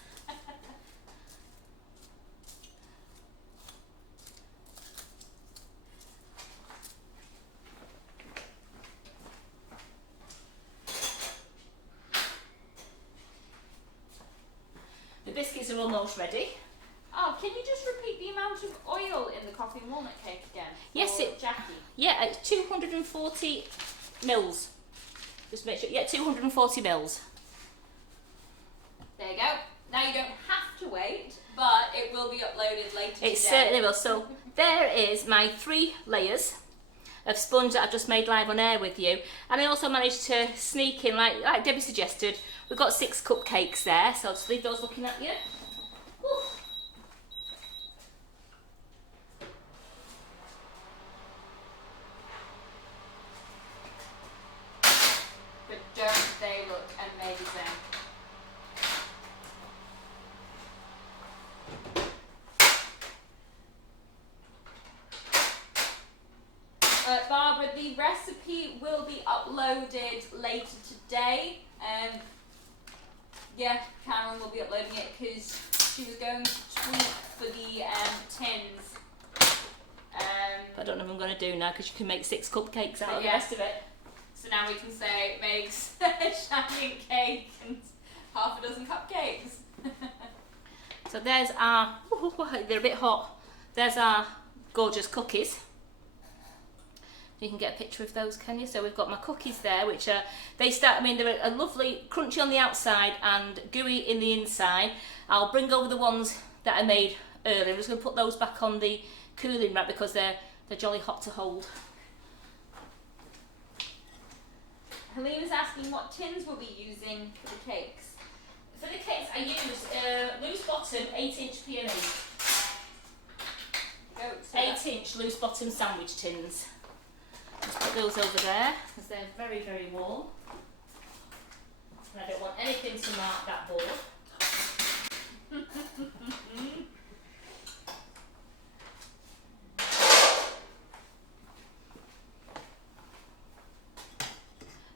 The biscuits are almost ready. Oh, can you just repeat the amount of oil in the coffee and walnut cake again? Yes, Jackie. Yeah, it's 240 mils. Just make sure. Yeah, 240 mils. There you go. Now you don't have to wait, but it will be uploaded later today. It certainly will. So there is my 3 layers of sponge that I've just made live on air with you, and I also managed to sneak in, like Debbie suggested, we've got 6 cupcakes there, so I'll just leave those looking at you. Woo. But don't they look amazing? Barbara, the recipe will be uploaded later today. Yeah, Karen will be uploading it because she was going to tweet for the tins. I don't know what I'm going to do now, because you can make 6 cupcakes out of the yeah. rest of it. So now we can say it makes a giant cake and half a dozen cupcakes. So there's our, they're a bit hot, there's our gorgeous cookies. You can get a picture of those, can you? So we've got my cookies there, which are, they're a lovely crunchy on the outside and gooey in the inside. I'll bring over the ones that I made earlier. I'm just going to put those back on the cooling rack because they're jolly hot to hold. Helena's asking what tins we'll be using for the cakes. For the cakes, I use loose bottom 8-inch peony. 8-inch loose bottom sandwich tins. Just put those over there because they're very, very warm. And I don't want anything to mark that board.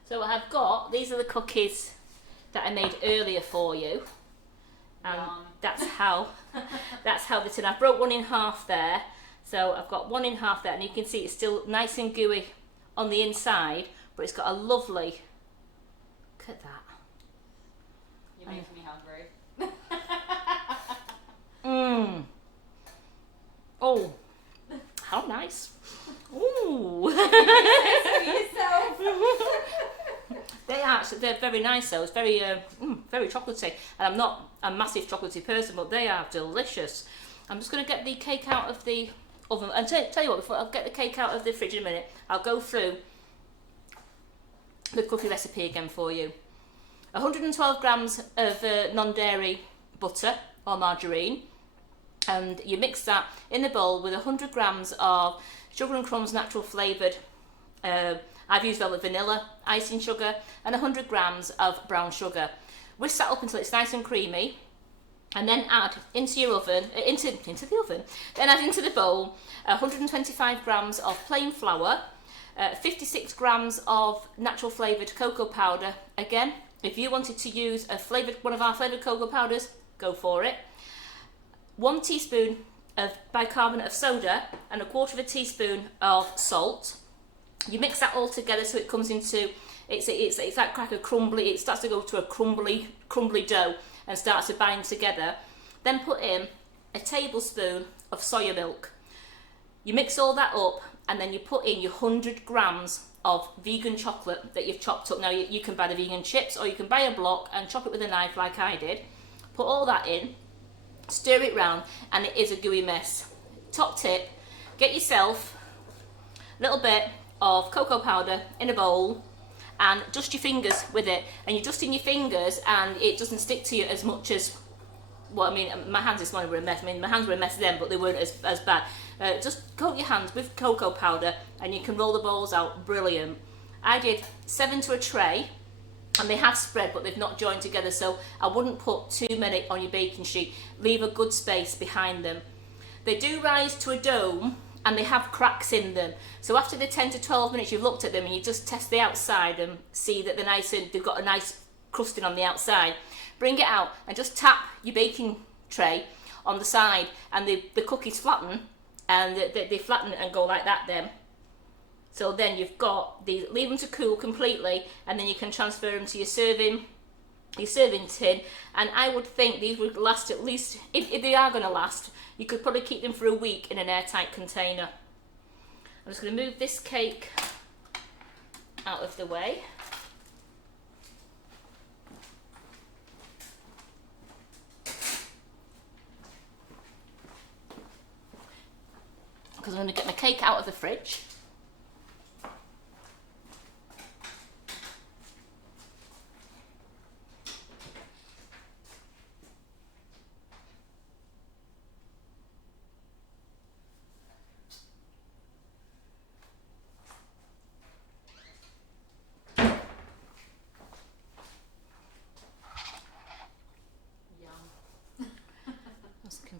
So I've got, these are the cookies that I made earlier for you. And that's how the tin. I broke one in half there. So I've got one in half there, and you can see it's still nice and gooey on the inside, but it's got a lovely, look at that. You're making me hungry. Mmm. Oh, how nice. Ooh. They're very nice though. It's very, very chocolatey. And I'm not a massive chocolatey person, but they are delicious. I'm just going to get the cake out of the oven. And tell you what, before I'll get the cake out of the fridge in a minute, I'll go through the cookie recipe again for you. 112 grams of non-dairy butter or margarine, and you mix that in the bowl with 100 grams of Sugar and Crumbs natural flavoured. I've used velvet vanilla, icing sugar, and 100 grams of brown sugar. Whisk that up until it's nice and creamy, and then add into your oven, into the oven. Then add into the bowl 125 grams of plain flour, 56 grams of natural flavoured cocoa powder. Again, if you wanted to use one of our flavoured cocoa powders, go for it. 1 teaspoon of bicarbonate of soda and 1/4 teaspoon of salt. You mix that all together so it comes into, it's like a crumbly, it starts to go to a crumbly dough and starts to bind together. Then put in a tablespoon of soya milk. You mix all that up, and then you put in your 100 grams of vegan chocolate that you've chopped up. Now you can buy the vegan chips, or you can buy a block and chop it with a knife like I did. Put all that in, stir it round, and it is a gooey mess. Top tip, get yourself a little bit of cocoa powder in a bowl and dust your fingers with it, and you're dusting your fingers and it doesn't stick to you as much as, well, I mean, my hands this morning were a mess. I mean, my hands were a mess then, but they weren't as bad. Just coat your hands with cocoa powder and you can roll the balls out. Brilliant. I did 7 to a tray, and they have spread but they've not joined together, so I wouldn't put too many on your baking sheet. Leave a good space behind them. They do rise to a dome and they have cracks in them, so after the 10 to 12 minutes you've looked at them and you just test the outside and see that they're nice and they've got a nice crusting on the outside, bring it out and just tap your baking tray on the side, and the cookies flatten, and they flatten and go like that then. So then you've got these, leave them to cool completely, and then you can transfer them to your serving tin. And I would think these would last at least, if they are going to last, you could probably keep them for a week in an airtight container. I'm just going to move this cake out of the way. Because I'm going to get my cake out of the fridge.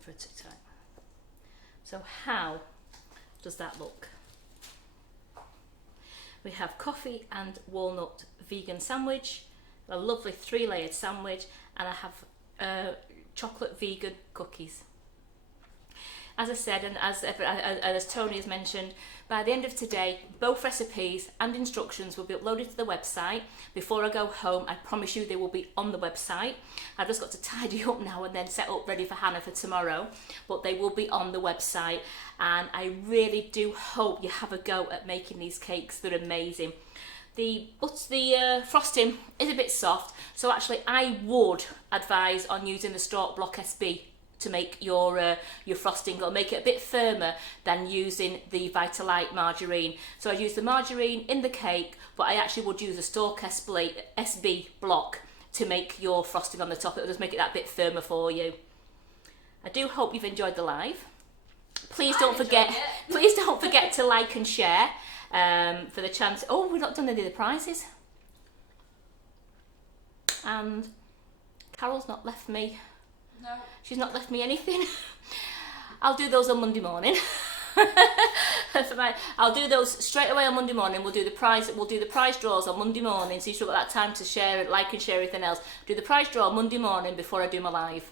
For a tic-tac. So how does that look? We have coffee and walnut vegan sandwich, a lovely 3-layered sandwich, and I have chocolate vegan cookies. As I said, and as Tony has mentioned, by the end of today, both recipes and instructions will be uploaded to the website. Before I go home, I promise you they will be on the website. I've just got to tidy up now and then set up ready for Hannah for tomorrow, but they will be on the website, and I really do hope you have a go at making these cakes. They're amazing. The frosting is a bit soft, so actually I would advise on using the Stork Block SB to make your frosting. It'll make it a bit firmer than using the Vitalite margarine. So I use the margarine in the cake but I actually would use a stalk SB block to make your frosting on the top. It'll just make it that bit firmer for you. I do hope you've enjoyed the live. Please don't forget to like and share for the chance. Oh, we've not done any of the prizes. And Carol's not left me. No. She's not left me anything. I'll do those on Monday morning. I'll do those straight away on Monday morning. We'll do the prize draws on Monday morning, so you've still got that time to share it, like and share everything else. Do the prize draw on Monday morning before I do my live.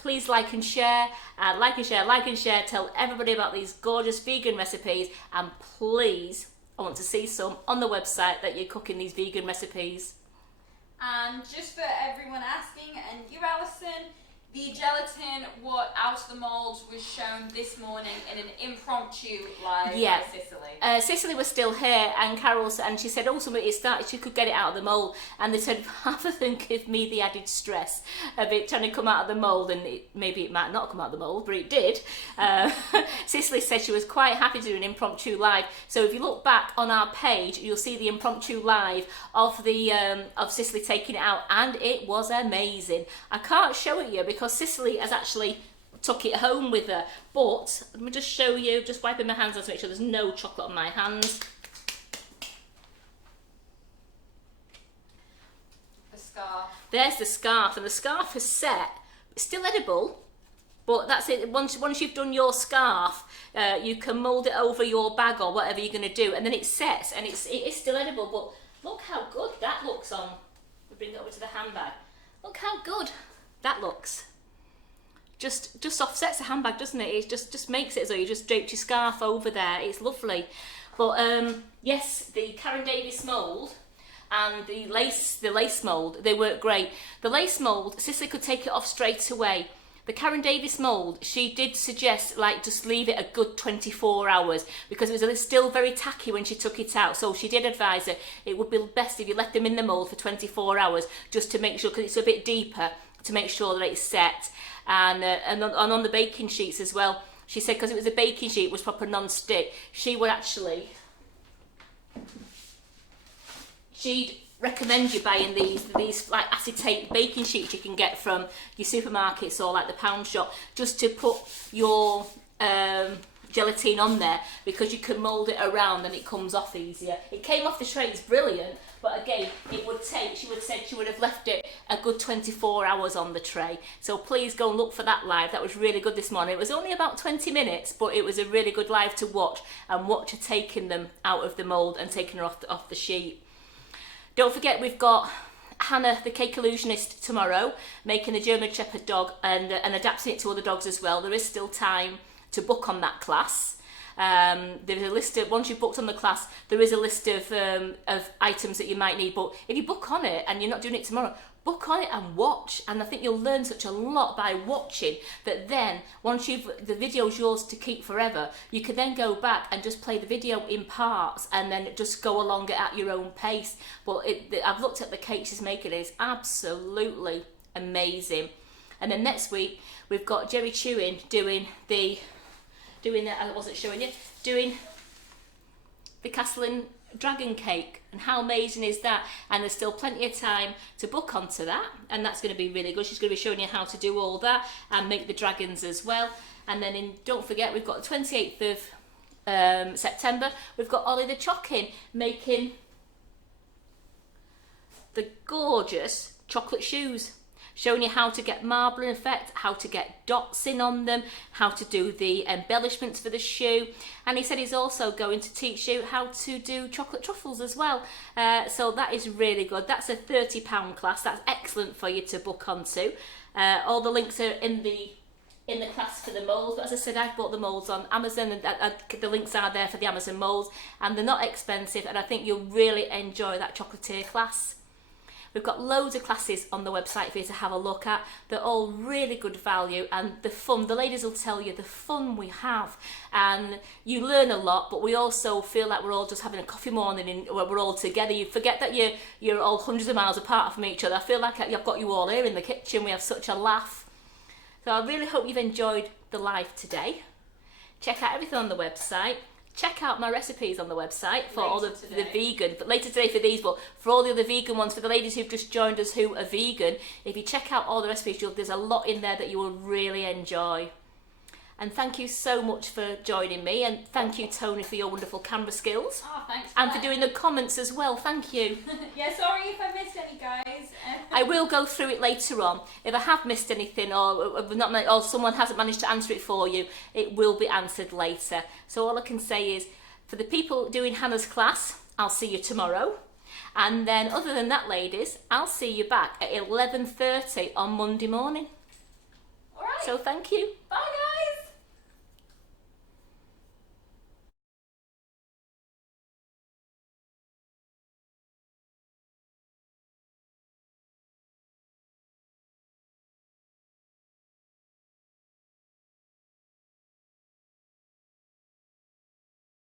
Please like and share, like and share. Tell everybody about these gorgeous vegan recipes, and please, I want to see some on the website that you're cooking these vegan recipes. And just for everyone asking, and you, Alison, the gelatin out of the mould was shown this morning in an impromptu live by Cicely. Cicely was still here, and Carol, and she said ultimately it started, she could get it out of the mould, and they said rather than give me the added stress of it trying to come out of the mould, and maybe it might not come out of the mould, but it did. Cicely said she was quite happy to do an impromptu live. So if you look back on our page, you'll see the impromptu live of the of Cicely taking it out, and it was amazing. I can't show it you because Cicely has actually took it home with her, but let me just show you, just wiping my hands on to make sure there's no chocolate on my hands. The scarf. There's the scarf, and the scarf is set. It's still edible, but that's it. Once you've done your scarf, you can mould it over your bag or whatever you're going to do, and then it sets, and it is still edible. But look how good that looks on. We'll bring it over to the handbag. Look how good that looks. Just offsets the handbag, doesn't it? It just makes it as though you just draped your scarf over there. It's lovely. But yes, the Karen Davis mould and the lace mould, they work great. The lace mould, Cicely could take it off straight away. The Karen Davis mould, she did suggest just leave it a good 24 hours because it was still very tacky when she took it out. So she did advise her it would be best if you left them in the mould for 24 hours just to make sure, because it's a bit deeper, to make sure that it's set. And on the baking sheets as well, she said because it was a baking sheet, it was proper non-stick, she'd recommend you buying these like acetate baking sheets you can get from your supermarkets or like the pound shop, just to put your gelatine on there, because you can mould it around and it comes off easier. It came off the tray, it's brilliant, but again, it would take, she would have left it a good 24 hours on the tray. So please go and look for that live. That was really good this morning. It was only about 20 minutes, but it was a really good live to watch, and watch her taking them out of the mould and taking her off the sheet. Don't forget, we've got Hannah, the cake illusionist, tomorrow, making the German Shepherd dog and adapting it to other dogs as well. There is still time to book on that class. There's a list of, once you've booked on the class, there is a list of items that you might need, but if you book on it and you're not doing it tomorrow, book on it and watch, and I think you'll learn such a lot by watching, that then once the video's yours to keep forever, you can then go back and just play the video in parts and then just go along it at your own pace. But I've looked at the cakes she's making, it's absolutely amazing. And then next week we've got Jerry Chewin doing the Castlin dragon cake, and how amazing is that? And there's still plenty of time to book onto that, and that's going to be really good. She's going to be showing you how to do all that and make the dragons as well. And then don't forget, we've got the 28th of September, we've got Ollie the Chockin making the gorgeous chocolate shoes, showing you how to get marbling effect, how to get dots in on them, how to do the embellishments for the shoe. And he said he's also going to teach you how to do chocolate truffles as well. So that is really good. That's a £30 class. That's excellent for you to book onto. All the links are in the class for the moulds, but as I said, I've bought the moulds on Amazon, and the links are there for the Amazon moulds, and they're not expensive, and I think you'll really enjoy that chocolatier class. We've got loads of classes on the website for you to have a look at. They're all really good value, and the fun, the ladies will tell you the fun we have, and you learn a lot, but we also feel like we're all just having a coffee morning where we're all together. You forget that you're all hundreds of miles apart from each other. I feel like I've got you all here in the kitchen. We have such a laugh. So I really hope you've enjoyed the live today. Check out everything on the website. check out my recipes on the website for all the Later vegan, but later today for these, but for all the other vegan ones, for the ladies who've just joined us who are vegan, if you check out all the recipes, there's a lot in there that you will really enjoy. And thank you so much for joining me, and thank you, Tony, for your wonderful camera skills. Oh, thanks. And for doing the comments as well, thank you. Yeah, sorry if I missed any, guys. I will go through it later on. If I have missed anything or someone hasn't managed to answer it for you, it will be answered later. So all I can say is, for the people doing Hannah's class, I'll see you tomorrow. And then other than that, ladies, I'll see you back at 11:30 on Monday morning. All right. So thank you.